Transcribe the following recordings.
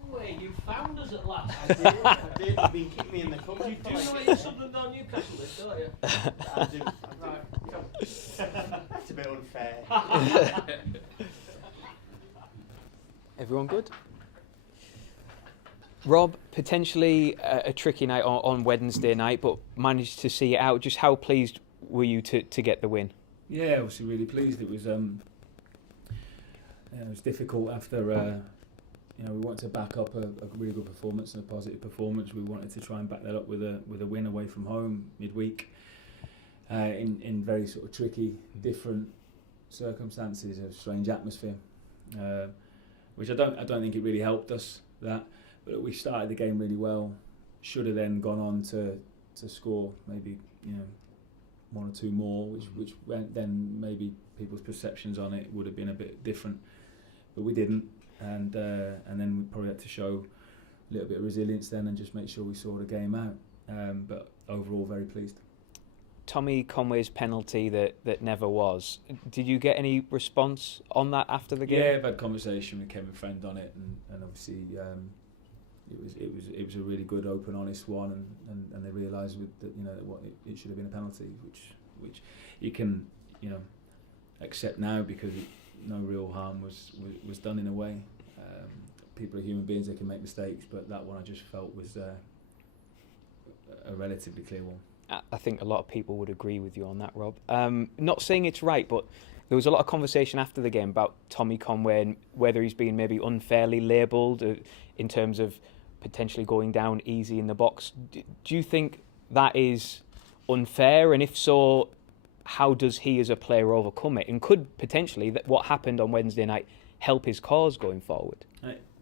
Conway, you found us at last. I did. You've been kicking me in the cupboard. You do know you're Sunderland or Newcastle, this, don't you? I do. Right, come. That's a bit unfair. Everyone good? Rob, potentially a tricky night on Wednesday night, but managed to see it out. Just how pleased were you to get the win? Yeah, obviously really pleased. It was difficult after we wanted to back up a really good performance and a positive performance. We wanted to try and back that up with a win away from home midweek in very sort of tricky, different circumstances, a strange atmosphere, which I don't think it really helped us. But we started the game really well. Should have then gone on to score maybe one or two more, which went, then maybe people's perceptions on it would have been a bit different, but we didn't, and then we probably had to show a little bit of resilience then and just make sure we saw the game out. But overall, very pleased. Tommy Conway's penalty that never was. Did you get any response on that after the game? Yeah, I've had conversation with Kevin Friend on it, and obviously it was a really good, open, honest one, and they realised that it should have been a penalty, which you can accept now because no real harm was done in a way. People are human beings; they can make mistakes, but that one I just felt was a relatively clear one. I think a lot of people would agree with you on that, Rob. Not saying it's right, but there was a lot of conversation after the game about Tommy Conway and whether he's been maybe unfairly labelled in terms of potentially going down easy in the box. Do you think that is unfair? And if so, how does he as a player overcome it? And could potentially what happened on Wednesday night help his cause going forward?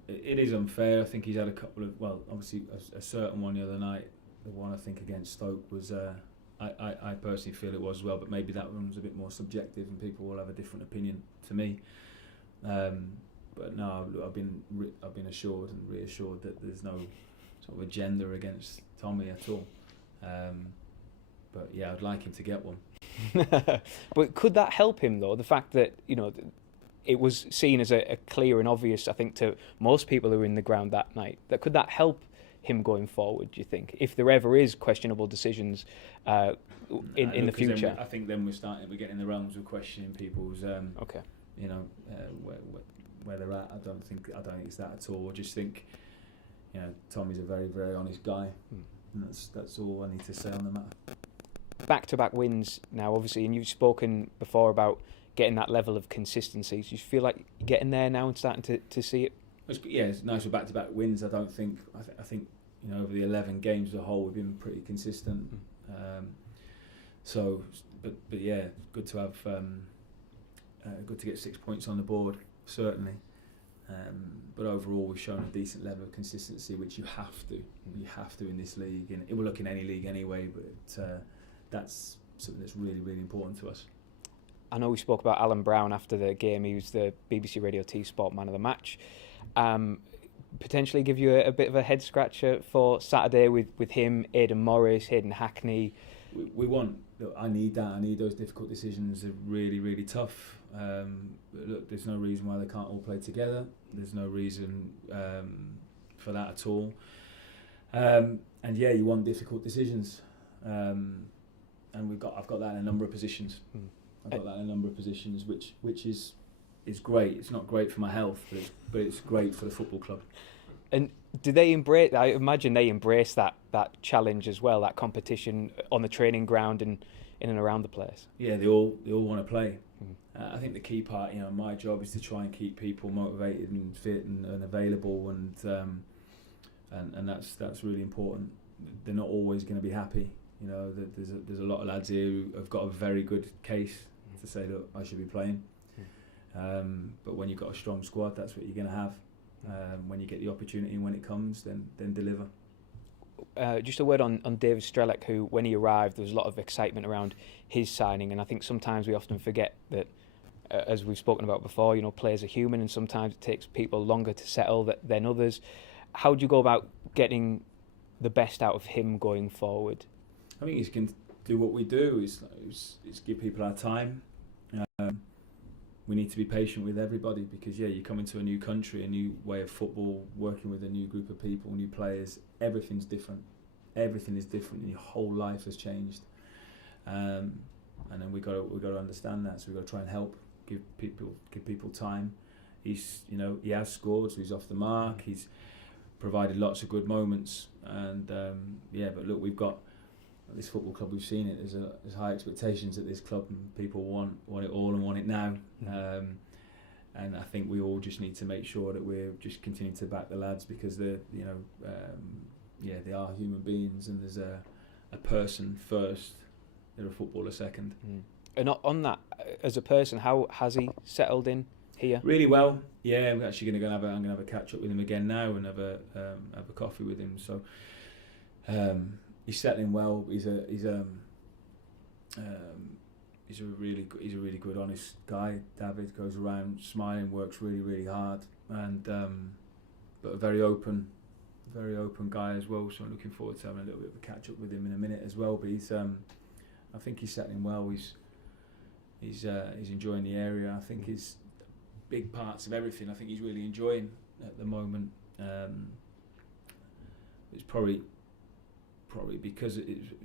It is unfair. I think he's had a couple of, obviously a certain one the other night. The one I think against Stoke was, I personally feel it was as well, but maybe that one was a bit more subjective and people will have a different opinion to me. But no, I've been assured and reassured that there's no sort of agenda against Tommy at all. But yeah, I'd like him to get one. But could that help him though? The fact that it was seen as a clear and obvious, I think, to most people who were in the ground that night. Could that help him going forward, do you think, if there ever is questionable decisions in the future? I think then we're getting in the realms of questioning people's where they're at. I don't think it's that at all. I just think Tommy's a very, very honest guy, and that's all I need to say on the matter. Back-to-back wins now, obviously, and you've spoken before about getting that level of consistency. So you feel like you're getting there now and starting to see it? It's nice with back-to-back wins. I think over the 11 games as a whole we've been pretty consistent. But yeah, good to have good to get 6 points on the board, certainly. But overall we've shown a decent level of consistency, which you have to in this league, and it will look in any league anyway. But that's something that's really, really important to us. I know we spoke about Alan Brown after the game. He was the BBC Radio T Sport Man of the Match. Potentially give you a bit of a head scratcher for Saturday with him, Aidan Morris, Hayden Hackney. We want. I need that. I need those difficult decisions. They're really, really tough. Look, there's no reason why they can't all play together. There's no reason for that at all. And yeah, you want difficult decisions. And I've got that in a number of positions. Which is great. It's not great for my health, but it's great for the football club. And do they embrace? I imagine they embrace that challenge as well, that competition on the training ground and in and around the place. Yeah, they all want to play. I think the key part, my job is to try and keep people motivated and fit and available, and that's really important. They're not always going to be happy. There's a lot of lads here who have got a very good case to say, look, I should be playing. But when you've got a strong squad, that's what you're going to have. When you get the opportunity and when it comes, then deliver. Just a word on David Strelec, who, when he arrived, there was a lot of excitement around his signing, and I think sometimes we often forget that, as we've spoken about before, players are human, and sometimes it takes people longer to settle than others. How do you go about getting the best out of him going forward? I think do what we do, is give people our time. we need to be patient with everybody, because you come into a new country, a new way of football, working with a new group of people, new players. Everything's different. Everything is different, and your whole life has changed. And then we got to understand that. So we got to try and help, give people time. He has scored, so he's off the mark. He's provided lots of good moments, and but look, we've got this football club. We've seen it. There's high expectations at this club, and people want it all and want it now. And I think we all just need to make sure that we're just continuing to back the lads, because they're they are human beings, and there's a person first, they're a footballer second. And on that, as a person, how has he settled in here? Really well. Yeah, I'm actually going to I'm going to have a catch up with him again now and have a coffee with him. So he's settling well. He's a really good, honest guy. David goes around smiling, works really, really hard, and but a very open guy as well. So I'm looking forward to having a little bit of a catch up with him in a minute as well. But I think he's settling well. He's enjoying the area. I think he's big parts of everything. I think he's really enjoying at the moment. It's probably because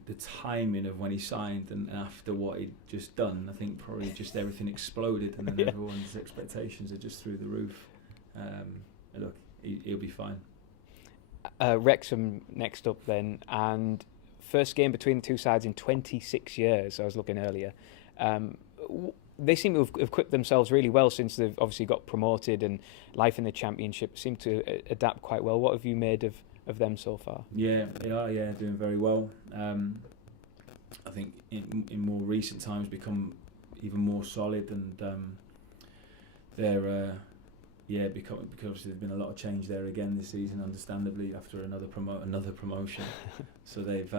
the timing of when he signed and after what he'd just done. I think probably just everything exploded, and then everyone's expectations are just through the roof. Look, he'll be fine. Wrexham next up then, and first game between the two sides in 26 years. I was looking earlier. They seem to have equipped themselves really well since they've obviously got promoted, and life in the Championship seem to adapt quite well. What have you made of them so far? Yeah, they are doing very well. I think in more recent times become even more solid, and they're because obviously there's been a lot of change there again this season, understandably, after another promotion. So they've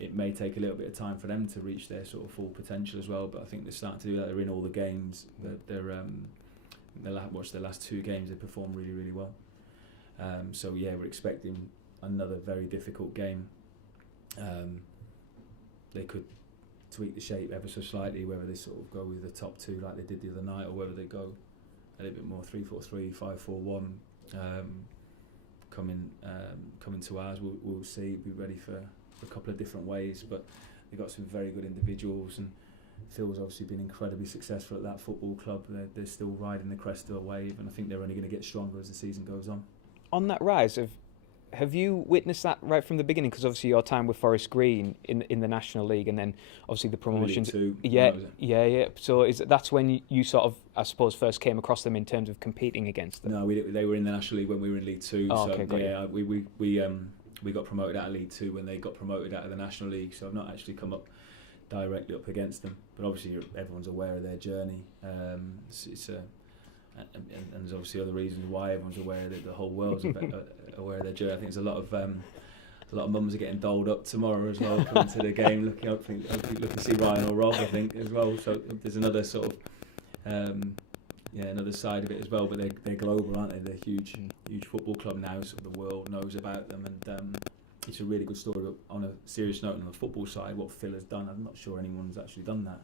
it may take a little bit of time for them to reach their sort of full potential as well, but I think they're starting to do that. They're in all the games. Watched their last two games. They performed really, really well. So we're expecting another very difficult game. They could tweak the shape ever so slightly, whether they sort of go with the top two like they did the other night, or whether they go a little bit more 3-4-3, 5-4-1. Coming to ours, we'll see. Be ready for a couple of different ways, but they've got some very good individuals, and Phil's obviously been incredibly successful at that football club. They're still riding the crest of a wave, and I think they're only going to get stronger as the season goes on. On that rise, have you witnessed that right from the beginning? Because obviously your time with Forest Green in the National League, and then obviously the promotions. Yeah. So that's when you sort of, I suppose, first came across them in terms of competing against them. No, they were in the National League when we were in League Two. Oh, okay, great. We got promoted out of League Two when they got promoted out of the National League. So I've not actually come up directly up against them, but obviously everyone's aware of their journey. And there's obviously other reasons why everyone's aware that the whole world's aware of their journey. I think there's a lot of mums are getting doled up tomorrow as well, coming to the game, hopefully looking to see Ryan or Rob, I think, as well. So there's another sort of another side of it as well. But they're global, aren't they? They're huge football club now, so the world knows about them, and it's a really good story. But on a serious note, on the football side, what Phil has done, I'm not sure anyone's actually done that.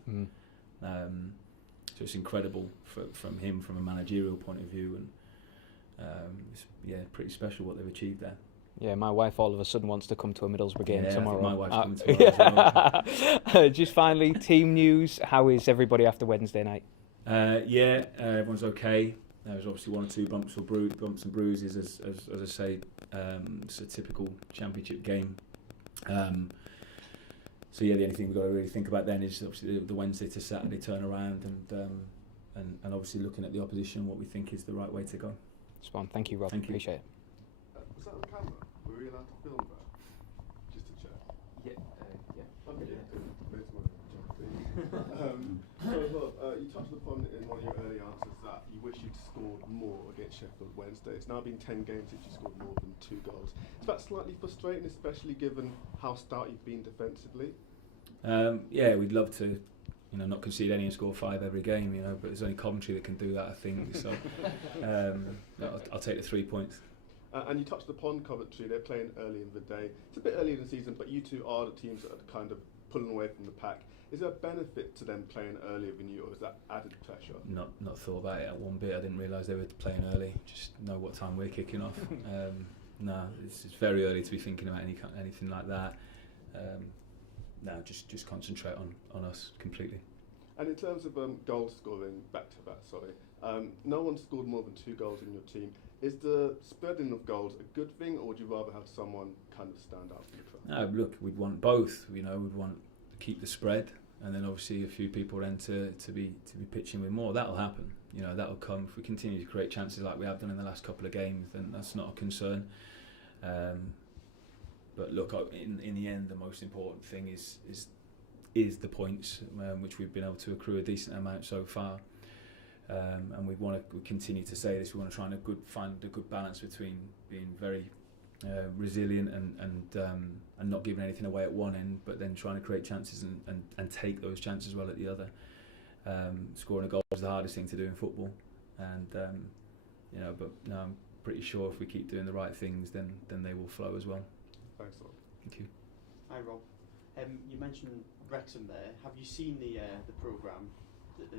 So it's incredible from him, from a managerial point of view, and it's pretty special what they've achieved there. Yeah, my wife all of a sudden wants to come to a Middlesbrough game tomorrow. I think my wife's coming tomorrow as well. Just finally, team news. How is everybody after Wednesday night? Everyone's okay. There's obviously one or two bumps and bruises, as I say. It's a typical Championship game. So the only thing we've got to really think about then is obviously the Wednesday to Saturday turnaround, and obviously looking at the opposition, what we think is the right way to go. Spot on. Thank you, Rob. Thank you. Appreciate it. Was that on camera? Were we allowed to film that? Just to check. Yeah. Okay. You touched upon in one of your early answers that you wish you'd scored more against Sheffield Wednesday. It's now been 10 games since you scored more than 2 goals. Is that slightly frustrating, especially given how stout you've been defensively? We'd love to, not concede any and score 5 every game, but there's only Coventry that can do that, I think. So I'll take the 3 points. And you touched upon Coventry. They're playing early in the day. It's a bit early in the season, but you two are the teams that are kind of pulling away from the pack. Is there a benefit to them playing earlier than you, or is that added pressure? Not thought about it at one bit. I didn't realise they were playing early. Just know what time we're kicking off. No, it's very early to be thinking about anything like that. No, just concentrate on us completely. And in terms of goal scoring, back to that, no one scored more than 2 goals in your team. Is the spreading of goals a good thing, or would you rather have someone kind of stand out from the crowd? No, look, we'd want both. We'd want to keep the spread, and then obviously a few people then to be pitching with more. That'll happen. That'll come if we continue to create chances like we have done in the last couple of games. Then that's not a concern. But look, in the end, the most important thing is the points, which we've been able to accrue a decent amount so far. And we continue to say this. We want to try and find a good balance between being very resilient and not giving anything away at one end, but then trying to create chances and take those chances well at the other. Scoring a goal is the hardest thing to do in football, and but no, I'm pretty sure if we keep doing the right things, then they will flow as well. Thanks a lot. Thank you. Hi Rob. You mentioned Wrexham there. Have you seen the programme? The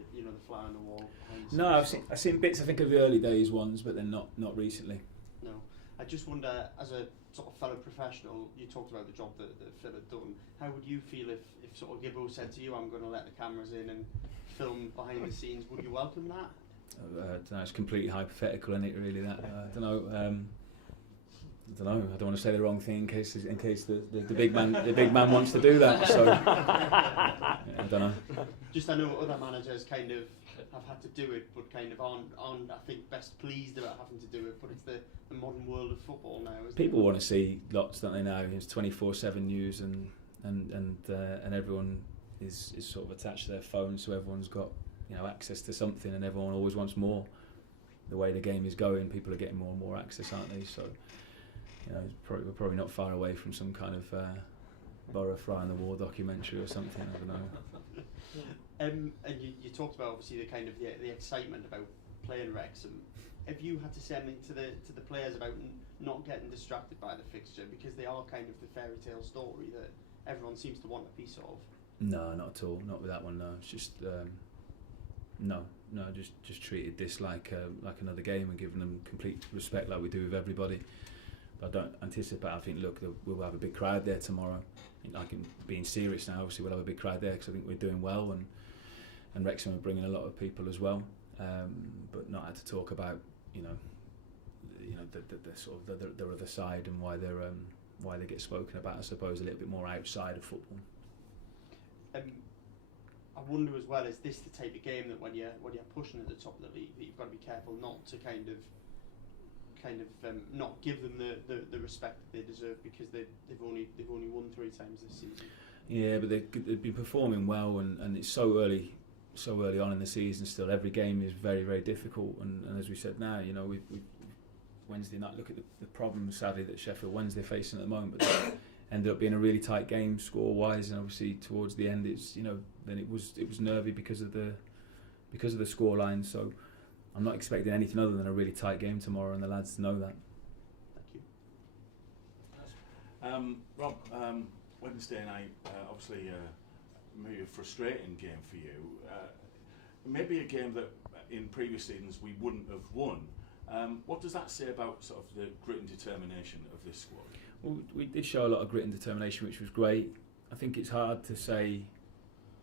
fly on the wall. No, I've seen bits. I think of the early days ones, but then not recently. No, I just wonder, as a sort of fellow professional, you talked about the job that Phil had done. How would you feel if sort of Gibbo said to you, "I'm going to let the cameras in and film behind the scenes"? Would you welcome that? I don't know, it's completely hypothetical, isn't it? Really, that I don't know. I don't want to say the wrong thing in case the big man wants to do that. So I don't know. Just I know other managers kind of have had to do it, but kind of aren't I think best pleased about having to do it. But it's the modern world of football now. People want to see lots, don't they? Now it's 24/7 news, and everyone is sort of attached to their phone, so everyone's got access to something, and everyone always wants more. The way the game is going, people are getting more and more access, aren't they? So. We're probably not far away from some kind of Borough Fly on the Wall documentary or something. I don't know. And you talked about obviously the kind of the excitement about playing Wrexham. Have you had to say anything to the players about not getting distracted by the fixture, because they are kind of the fairy tale story that everyone seems to want a piece of? No, not at all. Not with that one. No, it's just just treated this like another game and given them complete respect like we do with everybody. I don't anticipate. I think, look, we'll have a big crowd there tomorrow. Being serious now, obviously we'll have a big crowd there because I think we're doing well, and Wrexham are bringing a lot of people as well. But not had to talk about the sort of the other side and why they get spoken about. I suppose a little bit more outside of football. I wonder as well, is this the type of game that when you're pushing at the top of the league, that you've got to be careful not to kind of not give them the respect that they deserve, because they've only won 3 times this season. Yeah, but they've been performing well, and it's so early on in the season still. Every game is very, very difficult, and as we said now, we Wednesday night, look at the problems sadly that Sheffield Wednesday are facing at the moment, but ended up being a really tight game score wise, and obviously towards the end it's then it was nervy because of the scoreline. So I'm not expecting anything other than a really tight game tomorrow, and the lads know that. Thank you. Rob, Wednesday night, obviously maybe a frustrating game for you. Maybe a game that in previous seasons we wouldn't have won. What does that say about sort of the grit and determination of this squad? Well, we did show a lot of grit and determination, which was great. I think it's hard to say,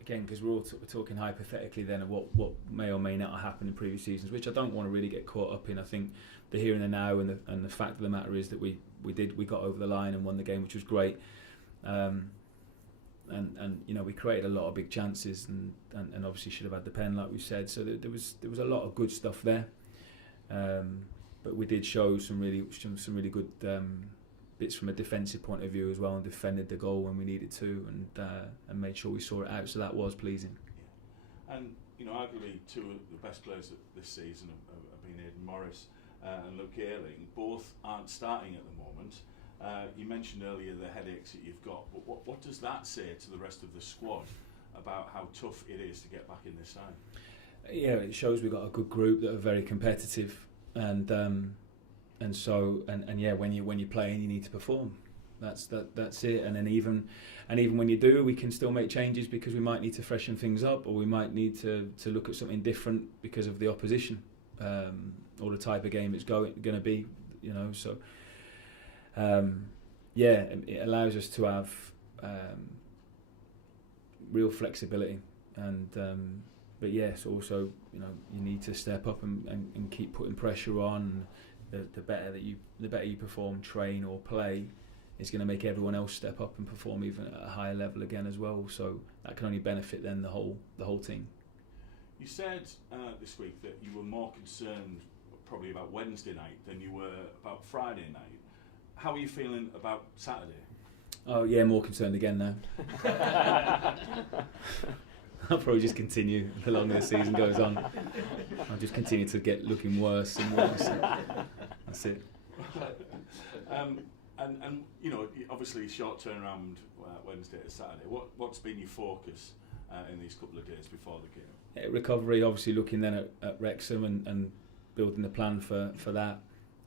again, because we're talking hypothetically then of what may or may not happen in previous seasons, which I don't want to really get caught up in. I think the here and the now and the fact of the matter is that we got over the line and won the game, which was great. And we created a lot of big chances and obviously should have had the pen, like we said. So there was a lot of good stuff there. But we did show some really good bits from a defensive point of view as well, and defended the goal when we needed to, and made sure we saw it out. So that was pleasing. Yeah. And arguably two of the best players this season have been Aidan Morris and Luke Ayling. Both aren't starting at the moment. You mentioned earlier the headaches that you've got, but what does that say to the rest of the squad about how tough it is to get back in this side? Yeah, it shows we've got a good group that are very competitive, and so yeah, when you're playing, you need to perform. That's it. And then even when you do, we can still make changes because we might need to freshen things up, or we might need to look at something different because of the opposition, or the type of game it's going to be. So it allows us to have real flexibility, and but yes, also you need to step up and keep putting pressure on. The better you perform, train or play, is going to make everyone else step up and perform even at a higher level again as well. So that can only benefit then the whole team. You said this week that you were more concerned probably about Wednesday night than you were about Friday night. How are you feeling about Saturday? Oh yeah, more concerned again now. I'll probably just continue the longer the season goes on. I'll just continue to get looking worse and worse. That's it. And obviously short turnaround Wednesday to Saturday. What's been your focus in these couple of days before the game? Recovery, obviously looking then at Wrexham and building the plan for that,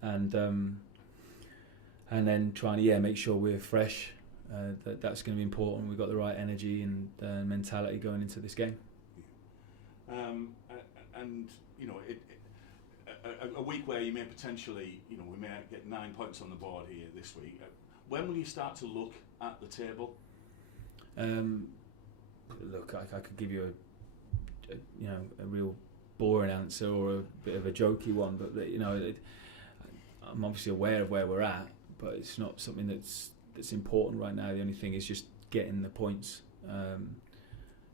and then trying to make sure we're fresh. That's going to be important. We've got the right energy and mentality going into this game. A week where you may potentially, we may get 9 points on the board here this week. When will you start to look at the table? Look, I could give you a real boring answer or a bit of a jokey one, but I'm obviously aware of where we're at, but it's not something that's important right now. The only thing is just getting the points.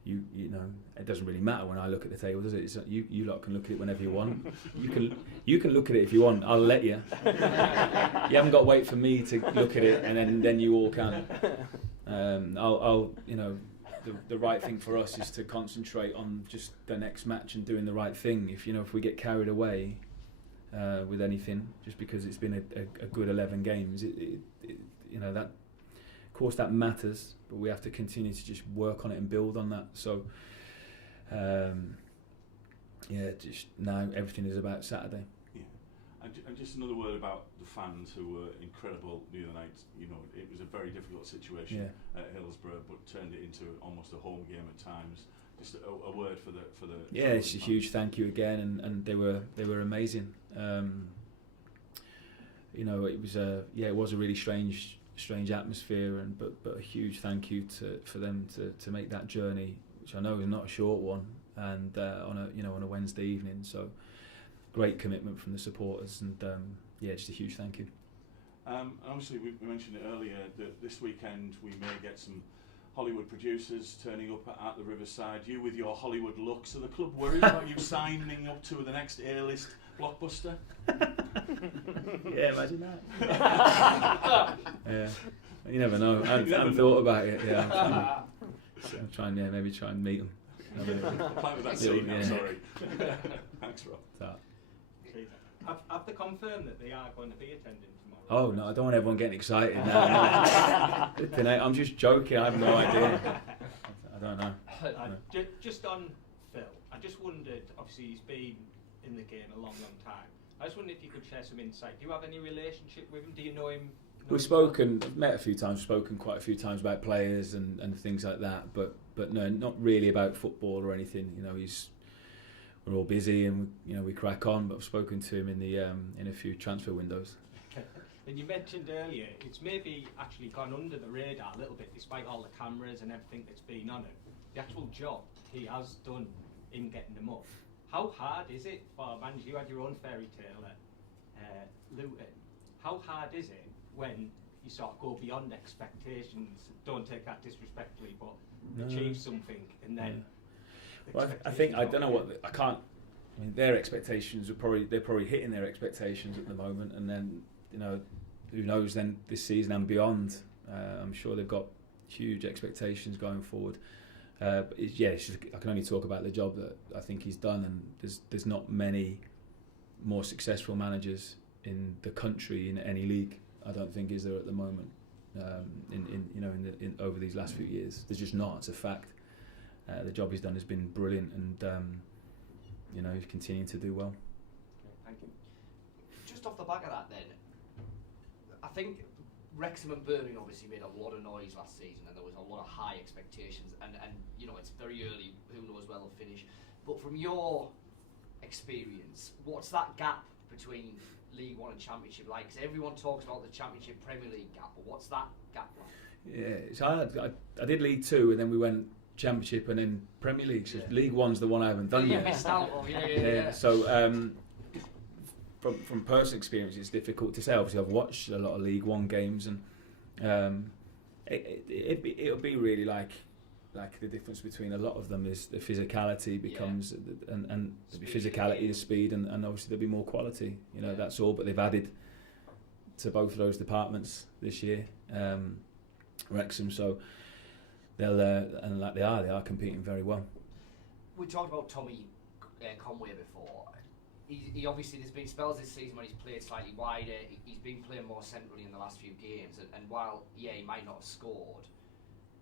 It doesn't really matter when I look at the table, does it? You lot can look at it whenever you want. You can look at it if you want. I'll let you. You haven't got to wait for me to look at it, and then you all can. The right thing for us is to concentrate on just the next match and doing the right thing. If we get carried away with anything, just because it's been a good 11 games, that. Of course, that matters, but we have to continue to just work on it and build on that. So, just now everything is about Saturday. Yeah, and just another word about the fans who were incredible the other night. It was a very difficult situation at Middlesbrough, but turned it into almost a home game at times. Just a word for the. Yeah, it's a huge thank you again, and they were amazing. It was a really strange atmosphere, but a huge thank you for them to make that journey, which I know is not a short one, and on a Wednesday evening. So great commitment from the supporters, and just a huge thank you. Obviously, we mentioned it earlier that this weekend we may get some Hollywood producers turning up at the Riverside. You with your Hollywood looks, are the club worried about you signing up to the next A-list blockbuster? Yeah, imagine that. Yeah, you never know. I haven't thought about it. Yeah, I'm trying. Maybe try and meet them. Play with that scene now. Sorry. Thanks, Rob. Have they confirmed that they are going to be attending tomorrow? Oh no, I don't want everyone getting excited now. I'm just joking. I have no idea. I don't know. Just on Phil, I just wondered. Obviously, he's been in the game a long time. I just wondered if you could share some insight. Do you have any relationship with him? Do you know him? We've spoken, met a few times, spoken quite a few times about players and things like that, but no, not really about football or anything. We're all busy and we crack on. But I've spoken to him in a few transfer windows. And you mentioned earlier, it's maybe actually gone under the radar a little bit, despite all the cameras and everything that's been on it. The actual job he has done in getting them up. How hard is it for managers? You had your own fairy tale at Luton. How hard is it when you sort of go beyond expectations? Don't take that disrespectfully, but achieve something and then. Well, I think I don't know what I can't. I mean, their expectations they're probably hitting their expectations at the moment, and then who knows then this season and beyond. I'm sure they've got huge expectations going forward. But I can only talk about the job that I think he's done, and there's not many more successful managers in the country in any league. I don't think is there at the moment. In over these last few years, there's just not. It's a fact. The job he's done has been brilliant, and he's continuing to do well. Thank you. Just off the back of that, then, I think Wrexham and Birmingham obviously made a lot of noise last season, and there was a lot of high expectations. And it's very early. Who knows where they'll finish? But from your experience, what's that gap between League One and Championship like? Because everyone talks about the Championship Premier League gap, but what's that gap like? Yeah, it's hard. I did League Two, and then we went Championship, and then Premier League. So League One's the one I haven't done yet. Missed out on, yeah. So from personal experience, it's difficult to say. Obviously, I've watched a lot of League One games, and it'll be really like the difference between a lot of them is the physicality becomes and physicality is speed, and obviously there'll be more quality. That's all. But they've added to both of those departments this year, Wrexham. So they'll and like they are competing very well. We talked about Tommy Conway before. He obviously, there's been spells this season when he's played slightly wider. He's been playing more centrally in the last few games, and while he might not have scored,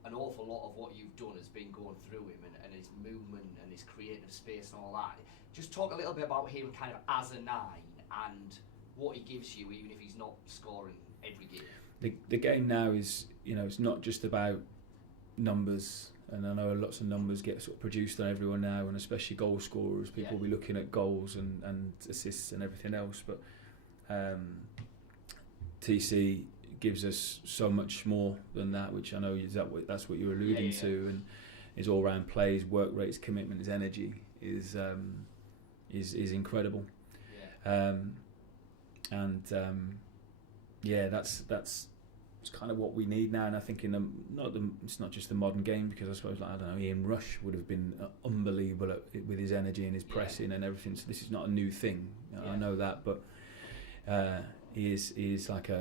an awful lot of what you've done has been going through him and his movement and his creative space and all that. Just talk a little bit about him kind of as a 9 and what he gives you, even if he's not scoring every game. The game now is, it's not just about numbers, and I know lots of numbers get sort of produced on everyone now, and especially goal scorers. People will be looking at goals and assists and everything else, but TC gives us so much more than that, which I know that's what you're alluding to, and his all-round play, his work rates, commitment, his energy is incredible. That's kind of what we need now. And I think it's not just the modern game, because I suppose Ian Rush would have been unbelievable with his energy and his pressing and everything. So this is not a new thing. I know that, but he is like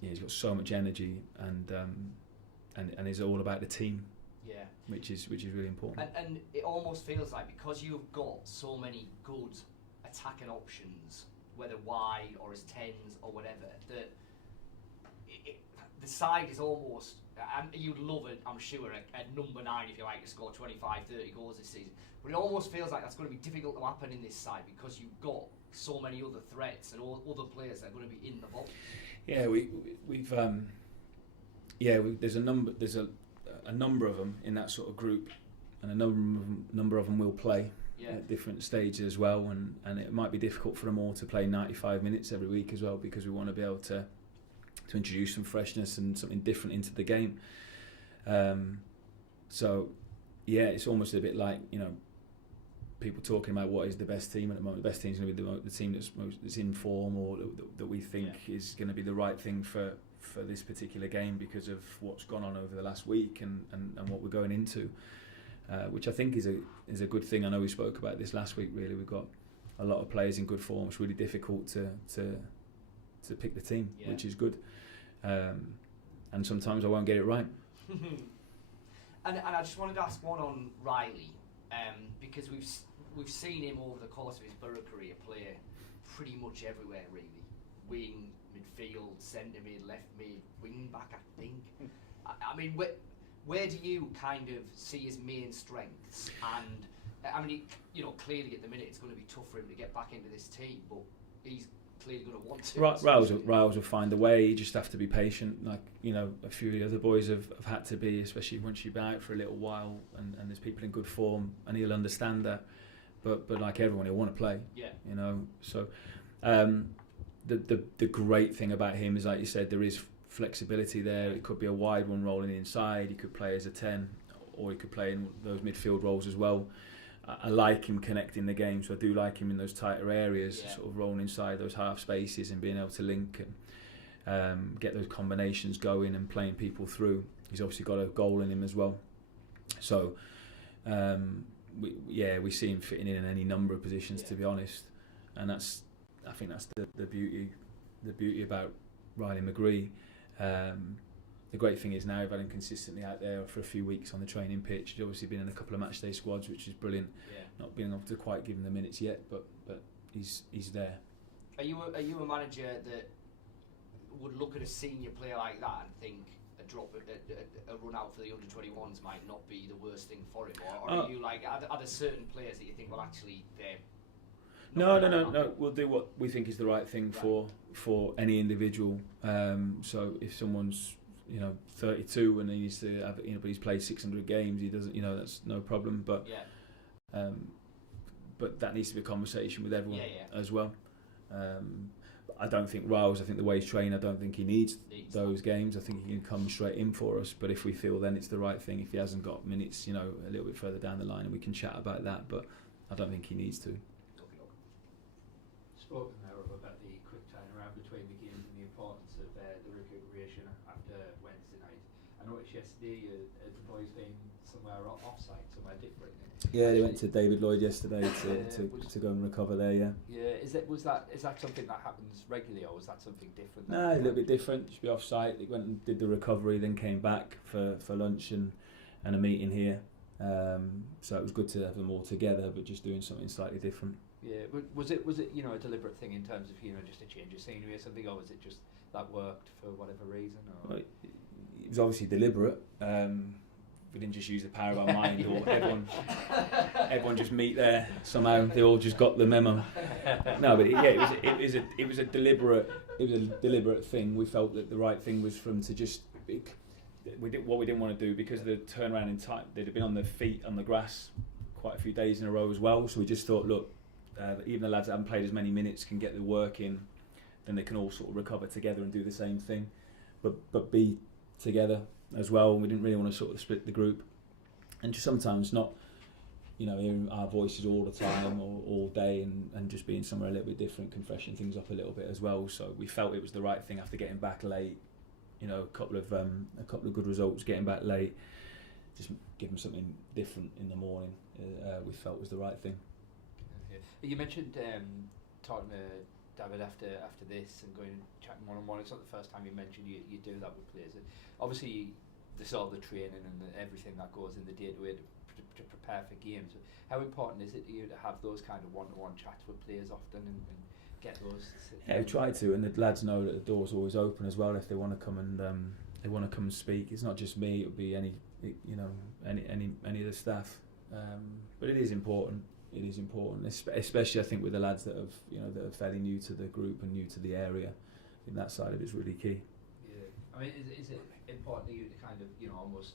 he's got so much energy and is all about the team. Yeah, which is really important. And it almost feels like, because you've got so many good attacking options, whether wide or as 10s or whatever, that the side is almost, you'd love it, I'm sure, at number 9, if you like, to score 25, 30 goals this season. But it almost feels like that's going to be difficult to happen in this side, because you've got so many other threats and all other players that are going to be in the box. Yeah, there's a number of them in that sort of group, and a number of them will play at different stages as well, and it might be difficult for them all to play 95 minutes every week as well, because we want to be able to introduce some freshness and something different into the game. It's almost a bit like, people talking about what is the best team at the moment. The best team is going to be the team that's in form, or that we think is going to be the right thing for this particular game, because of what's gone on over the last week and what we're going into, which I think is a good thing. I know we spoke about this last week. Really, we've got a lot of players in good form. It's really difficult to pick the team, which is good. And sometimes I won't get it right. And I just wanted to ask one on Riley, because we've seen him over the course of his Borough career play pretty much everywhere, really. Wing, midfield, centre mid, left mid, wing back, I think. I mean, where do you kind of see his main strengths? And I mean, clearly at the minute it's going to be tough for him to get back into this team, but he's clearly going to want to. Riles will find a way. You just have to be patient, like a few of the other boys have had to be, especially once you've been out for a little while and there's people in good form, and he'll understand that. But like everyone, he'll want to play. So the great thing about him is, like you said, there is flexibility there. It could be a wide one rolling inside. He could play as a 10, or he could play in those midfield roles as well. I like him connecting the game, so I do like him in those tighter areas, sort of rolling inside those half spaces and being able to link and get those combinations going and playing people through. He's obviously got a goal in him as well. So we see him fitting in any number of positions, to be honest, and I think that's the beauty about Riley McGree. The great thing is now we've had him consistently out there for a few weeks on the training pitch. He's obviously been in a couple of matchday squads, which is brilliant. Not being able to quite give him the minutes yet, but he's there. Are you a manager that would look at a senior player like that and think a run out for the under-21s might not be the worst thing for him, or are you like, are there certain players that you think, well, actually they're No. We'll do what we think is the right thing for any individual. So if someone's 32 and he needs to have, but he's played 600 games, he doesn't, that's no problem. But but that needs to be a conversation with everyone as well. I don't think Riles, I think the way he's trained, I don't think he needs those games. I think he can come straight in for us. But if we feel then it's the right thing, if he hasn't got minutes, a little bit further down the line, and we can chat about that. But I don't think he needs to. Spoken there about the quick turnaround between the games and the importance of the recuperation after Wednesday night. I noticed yesterday the boys been somewhere offside, somewhere different. Yeah, they went to David Lloyd yesterday to go and recover there. Yeah. Yeah, is that something that happens regularly, or was that something different? No, a little bit different. Should be offside. They went and did the recovery, then came back for lunch and a meeting here. So it was good to have them all together, but just doing something slightly different. Yeah, was it a deliberate thing in terms of just a change of scenery or something, or was it just that worked for whatever reason? Or? Well, it was obviously deliberate. We didn't just use the power of our mind, or everyone just meet there somehow. They all just got the memo. No, but it was a deliberate thing. We felt that the right thing was for them to just. We didn't want to do, because of the turnaround in time. They'd have been on their feet on the grass quite a few days in a row as well. So we just thought, look, even the lads that haven't played as many minutes can get the work in, then they can all sort of recover together and do the same thing, but be together as well. We didn't really want to sort of split the group, and just sometimes not, hearing our voices all the time or all day, and just being somewhere a little bit different can freshen things up a little bit as well. So we felt it was the right thing after getting back late. A couple of good results, getting back late, just give them something different in the morning. We felt was the right thing. You mentioned talking to David after this and going and chatting one-on-one. It's not the first time you mentioned you do that with players. Obviously, there's all the training and everything that goes in the day-to-day to prepare for games. How important is it to you to have those kind of one-to-one chats with players often and get those? Yeah, we try to, and the lads know that the door's always open as well if they want to come and speak. It's not just me; it would be any of the staff. But it is important. It is important, especially I think with the lads that have that are fairly new to the group and new to the area. I think that side of it is really key. Yeah, I mean, is it important to you to kind of almost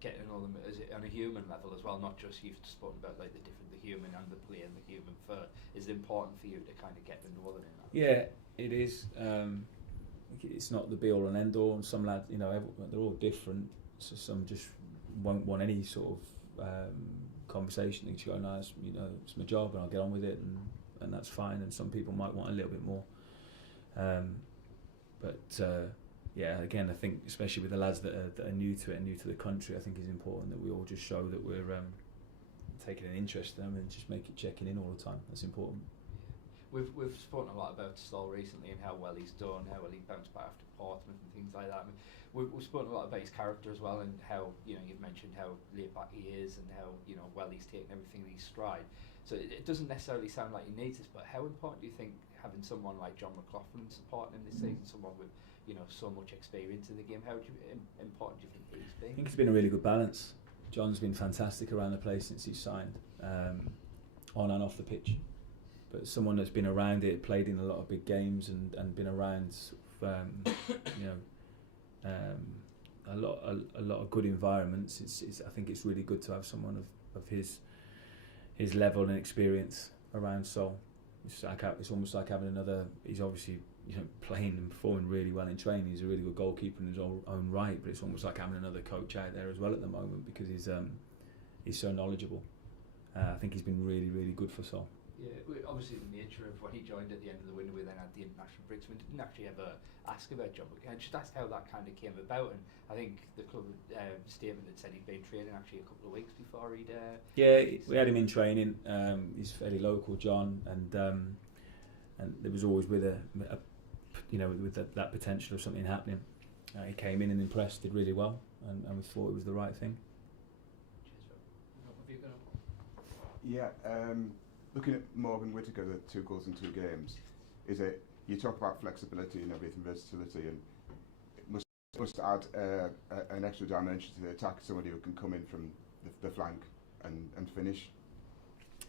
get to know them on a human level as well, not just you've spoken about like the human and the play and the human first. Is it important for you to kind of get to know them in that? Yeah, it is. It's not the be all and end all. And some lads, they're all different. So some just won't want any sort of conversation. They just go, no, it's my job and I'll get on with it, and that's fine. And some people might want a little bit more. Yeah, again, I think especially with the lads that are new to it and new to the country, I think it's important that we all just show that we're taking an interest in them and just checking in all the time. That's important. We've spoken a lot about Stoll recently and how well he's done, how well he bounced back after Portsmouth and things like that. I mean, we've spoken a lot about his character as well, and how you've mentioned how laid back he is and how well he's taken everything in his stride. So it doesn't necessarily sound like he needs this, but how important do you think having someone like John McLaughlin supporting him this season, someone with so much experience in the game, how important do you think he's been? I think it's been a really good balance. John's been fantastic around the place since he's signed, on and off the pitch. But someone that's been around it, played in a lot of big games and been around, a lot of good environments. I think it's really good to have someone of his level and experience around Sol. It's almost like having another. He's obviously playing and performing really well in training. He's a really good goalkeeper in his own right, but it's almost like having another coach out there as well at the moment, because he's so knowledgeable. I think he's been really, really good for Sol. Yeah, obviously the nature of when he joined at the end of the window, we then had the international breaks. We didn't actually ever ask about John McLaughlin. Just asked how that kind of came about, and I think the club statement had said he'd been training actually a couple of weeks before he'd. Yeah, we had him in training. He's fairly local, John, and there was always with that potential of something happening. He came in and impressed, did really well, and we thought it was the right thing. Yeah. Looking at Morgan Whittaker, the 2 goals in 2 games, you talk about flexibility and everything, versatility, and it must add an extra dimension to the attack, somebody who can come in from the flank and finish.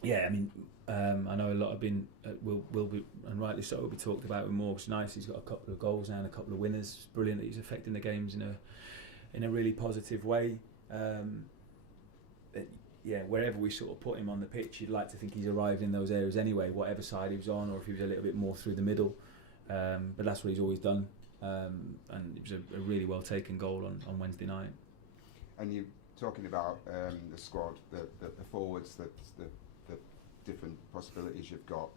Yeah, I mean, I know a lot have been will be, and rightly so, will be talked about with Morgs. Nice, he's got a couple of goals now and a couple of winners. It's brilliant that he's affecting the games in a really positive way. Yeah, wherever we sort of put him on the pitch, you'd like to think he's arrived in those areas anyway, whatever side he was on, or if he was a little bit more through the middle. But that's what he's always done, and it was a really well taken goal on Wednesday night. And you talking about the squad, the forwards, the different possibilities you've got.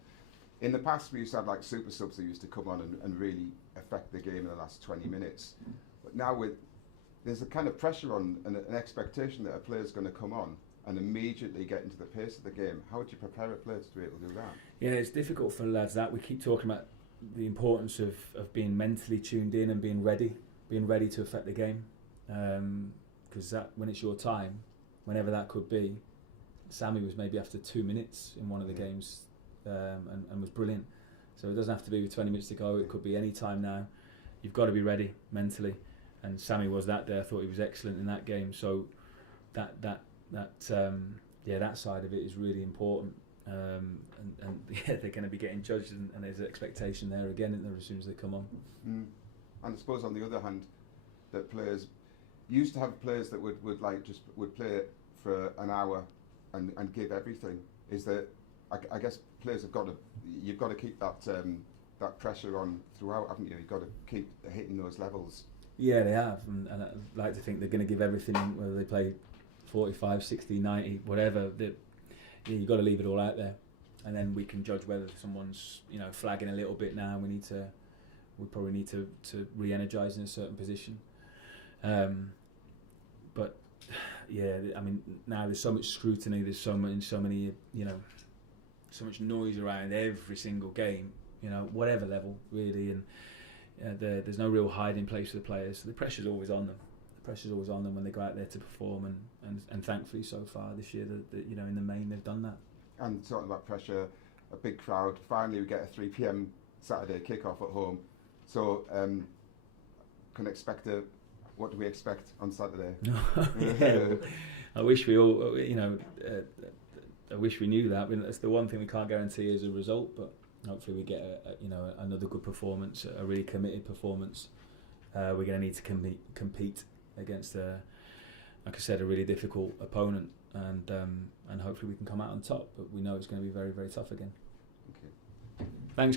In the past, we used to have like super subs that used to come on and really affect the game in the last 20 minutes. But now there's a kind of pressure on and an expectation that a player's going to come on and immediately get into the pace of the game. How would you prepare a player to be able to do that? Yeah, it's difficult for lads that. We keep talking about the importance of being mentally tuned in and being ready to affect the game. Because that, when it's your time, whenever that could be, Sammy was maybe after 2 minutes in one of the games and was brilliant. So it doesn't have to be with 20 minutes to go, it could be any time now. You've got to be ready mentally, and Sammy was that day. I thought he was excellent in that game. So that side of it is really important. And yeah, they're going to be getting judged, and there's an expectation there again as soon as they come on. And I suppose on the other hand, that players used to have players that would play for an hour and give everything. Is that I guess players you've got to keep that pressure on throughout, haven't you? You've got to keep hitting those levels. Yeah, they have, and I'd like to think they're going to give everything, whether they play 45, 60, 90, whatever. You've got to leave it all out there, and then we can judge whether someone's flagging a little bit now. We probably need to re-energise in a certain position. But yeah, I mean, now there's so much scrutiny, there's so much noise around every single game, whatever level really, and there's no real hiding place for the players. So the pressure's always on them. The pressure's always on them when they go out there to perform, and thankfully so far this year that in the main they've done that. And talking about pressure, a big crowd. Finally, we get a 3 p.m. Saturday kick-off at home. So what do we expect on Saturday? Yeah, I wish we all, I wish we knew that. I mean, that's the one thing we can't guarantee as a result, but hopefully we get another good performance, a really committed performance. We're going to need to compete against, like I said, a really difficult opponent, and hopefully we can come out on top. But we know it's going to be very, very tough again. Okay. Thanks.